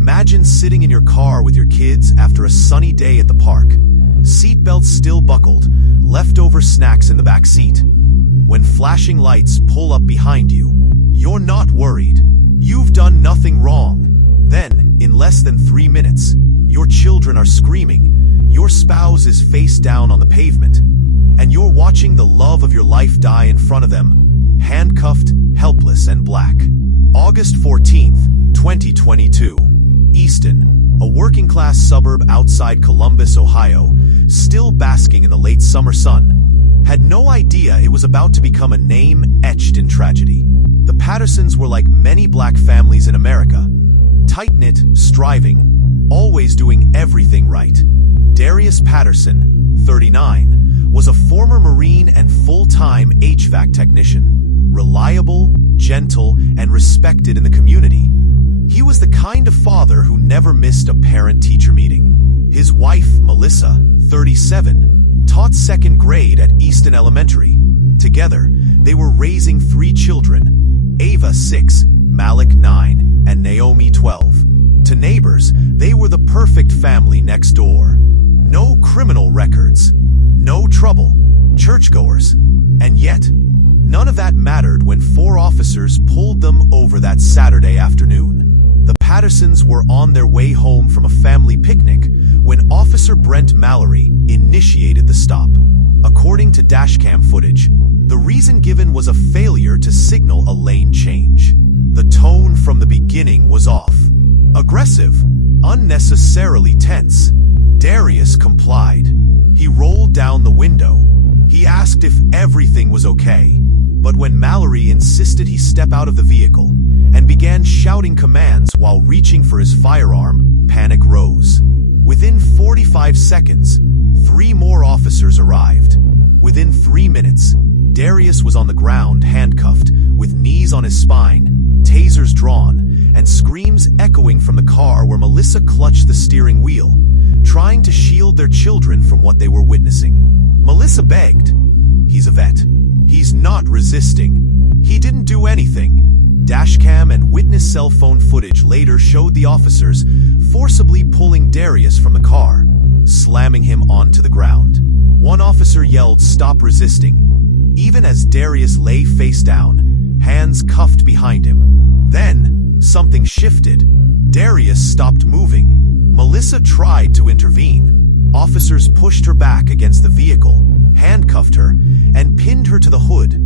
Imagine sitting in your car with your kids after a sunny day at the park. Seatbelts still buckled, leftover snacks in the back seat. When flashing lights pull up behind you, you're not worried. You've done nothing wrong. Then, in less than 3 minutes, your children are screaming, your spouse is face down on the pavement, and you're watching the love of your life die in front of them, handcuffed, helpless, and black. August 14th, 2022. Easton, a working-class suburb outside Columbus, Ohio, still basking in the late summer sun, had no idea it was about to become a name etched in tragedy. The Pattersons were like many black families in America, tight-knit, striving, always doing everything right. Darius Patterson, 39, was a former Marine and full-time HVAC technician, reliable, gentle, and respected in the community. He was the kind of father who never missed a parent-teacher meeting. His wife, Melissa, 37, taught second grade at Easton Elementary. Together, they were raising 3 children, Ava, 6, Malik, 9, and Naomi, 12. To neighbors, they were the perfect family next door. No criminal records, no trouble, churchgoers. And yet, none of that mattered when 4 officers pulled them over that Saturday afternoon. The Pattersons were on their way home from a family picnic when Officer Brent Mallory initiated the stop. According to dashcam footage, the reason given was a failure to signal a lane change. The tone from the beginning was off. Aggressive, unnecessarily tense. Darius complied. He rolled down the window. He asked if everything was okay. But when Mallory insisted he step out of the vehicle and began shouting commands while reaching for his firearm, panic rose. Within 45 seconds, 3 more officers arrived. Within 3 minutes, Darius was on the ground, handcuffed, with knees on his spine, tasers drawn, and screams echoing from the car where Melissa clutched the steering wheel, trying to shield their children from what they were witnessing. Melissa begged. He's a vet. He's not resisting. He didn't do anything. Dashcam and witness cell phone footage later showed the officers forcibly pulling Darius from the car, slamming him onto the ground. One officer yelled, "Stop resisting," even as Darius lay face down, hands cuffed behind him. Then, something shifted. Darius stopped moving. Melissa tried to intervene. Officers pushed her back against the vehicle, handcuffed her, and pinned her to the hood,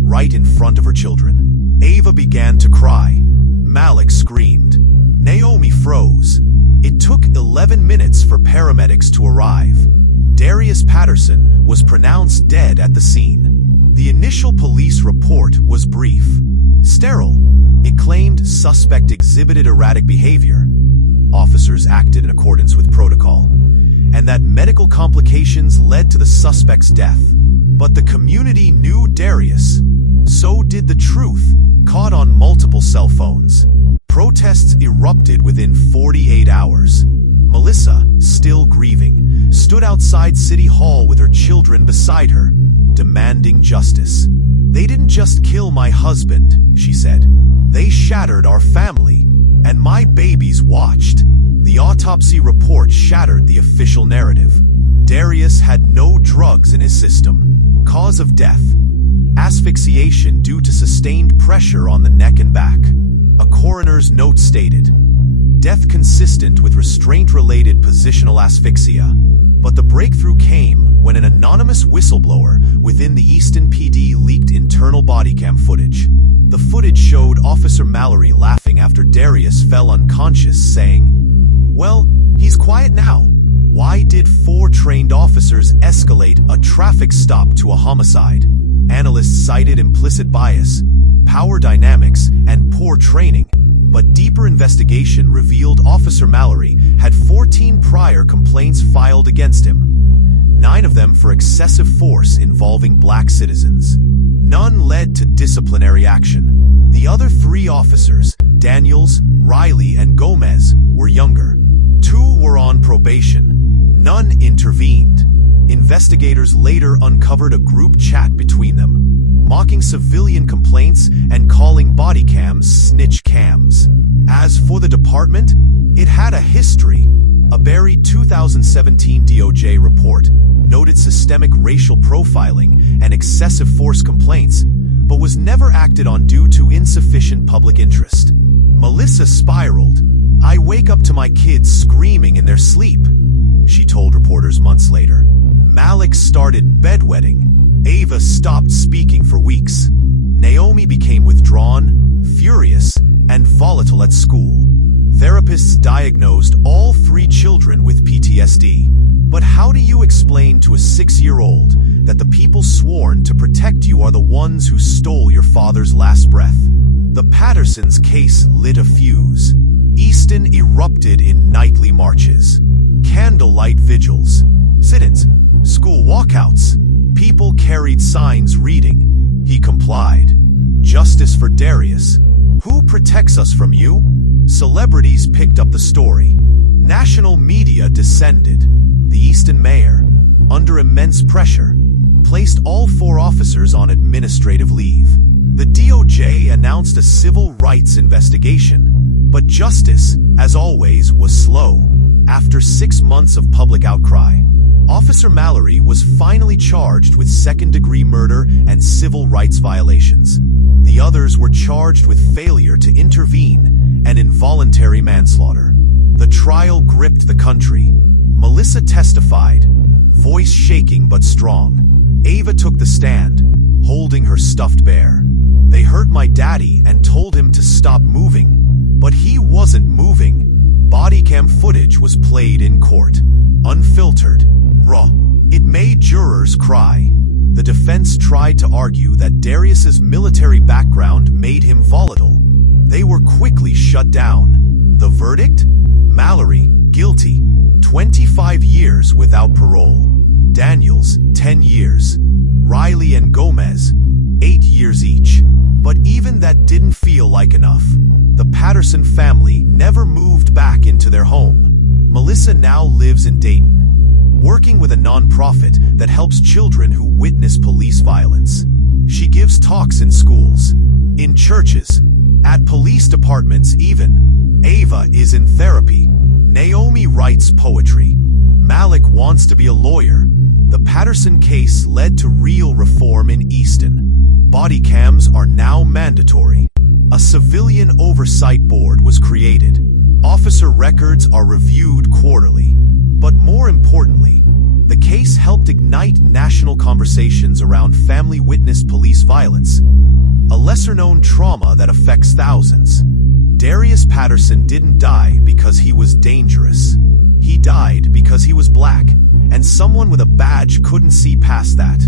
right in front of her children. Ava began to cry. Malik screamed. Naomi froze. It took 11 minutes for paramedics to arrive. Darius Patterson was pronounced dead at the scene. The initial police report was brief. Sterile. It claimed suspect exhibited erratic behavior. Officers acted in accordance with protocol, and that medical complications led to the suspect's death. But the community knew Darius. So did the truth, caught on multiple cell phones. Protests erupted within 48 hours. Melissa, still grieving, stood outside City Hall with her children beside her, demanding justice. "They didn't just kill my husband," she said. "They shattered our family, and my babies watched." The autopsy report shattered the official narrative. Darius had no drugs in his system. Cause of death: asphyxiation due to sustained pressure on the neck and back. A coroner's note stated, "Death consistent with restraint-related positional asphyxia." But the breakthrough came when an anonymous whistleblower within the Easton PD leaked internal bodycam footage. The footage showed Officer Mallory laughing after Darius fell unconscious, saying, "Well, he's quiet now." Why did 4 trained officers escalate a traffic stop to a homicide? Analysts cited implicit bias, power dynamics, and poor training. But deeper investigation revealed Officer Mallory had 14 prior complaints filed against him, 9 of them for excessive force involving black citizens. None led to disciplinary action. The other 3 officers, Daniels, Riley, and Gomez, were younger. 2 were on probation. None intervened. Investigators later uncovered a group chat between them, mocking civilian complaints and calling body cams snitch cams. As for the department, it had a history. A buried 2017 DOJ report noted systemic racial profiling and excessive force complaints, but was never acted on due to insufficient public interest. Melissa spiraled. "I wake up to my kids screaming in their sleep," she told reporters months later. Malik started bedwetting. Ava stopped speaking for weeks. Naomi became withdrawn, furious, and volatile at school. Therapists diagnosed all 3 children with PTSD. But how do you explain to a 6-year-old that the people sworn to protect you are the ones who stole your father's last breath? The Pattersons' case lit a fuse. Easton erupted in nightly marches, candlelight vigils, sit-ins, school walkouts. People carried signs reading, "He complied. Justice for Darius. Who protects us from you?" Celebrities picked up the story. National media descended. The Easton mayor, under immense pressure, placed all 4 officers on administrative leave. The DOJ announced a civil rights investigation, but justice, as always, was slow. After 6 months of public outcry, Officer Mallory was finally charged with second-degree murder and civil rights violations. The others were charged with failure to intervene and involuntary manslaughter. The trial gripped the country. Melissa testified, voice shaking but strong. Ava took the stand, holding her stuffed bear. "They hurt my daddy and told him to stop moving, but he wasn't moving." Body cam footage was played in court. Unfiltered, raw. It made jurors cry. The defense tried to argue that Darius's military background made him volatile. They were quickly shut down. The verdict? Mallory, guilty. 25 years without parole. Daniels, 10 years. Riley and Gomez, 8 years each. But even that didn't feel like enough. The Patterson family never moved back into their home. Melissa now lives in Dayton, working with a nonprofit that helps children who witness police violence. She gives talks in schools, in churches, at police departments even. Ava is in therapy. Naomi writes poetry. Malik wants to be a lawyer. The Patterson case led to real reform in Easton. Body cams are now mandatory. A civilian oversight board was created. Officer records are reviewed quarterly. But more importantly, the case helped ignite national conversations around family witness police violence, a lesser-known trauma that affects thousands. Darius Patterson didn't die because he was dangerous. He died because he was black, and someone with a badge couldn't see past that.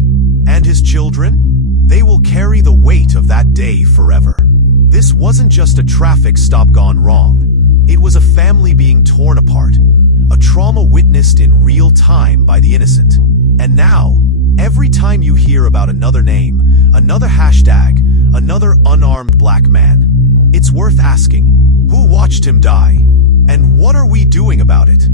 And his children? They will carry the weight of that day forever. This wasn't just a traffic stop gone wrong. It was a family being torn apart, a trauma witnessed in real time by the innocent. And now, every time you hear about another name, another hashtag, another unarmed black man, it's worth asking, who watched him die? And what are we doing about it?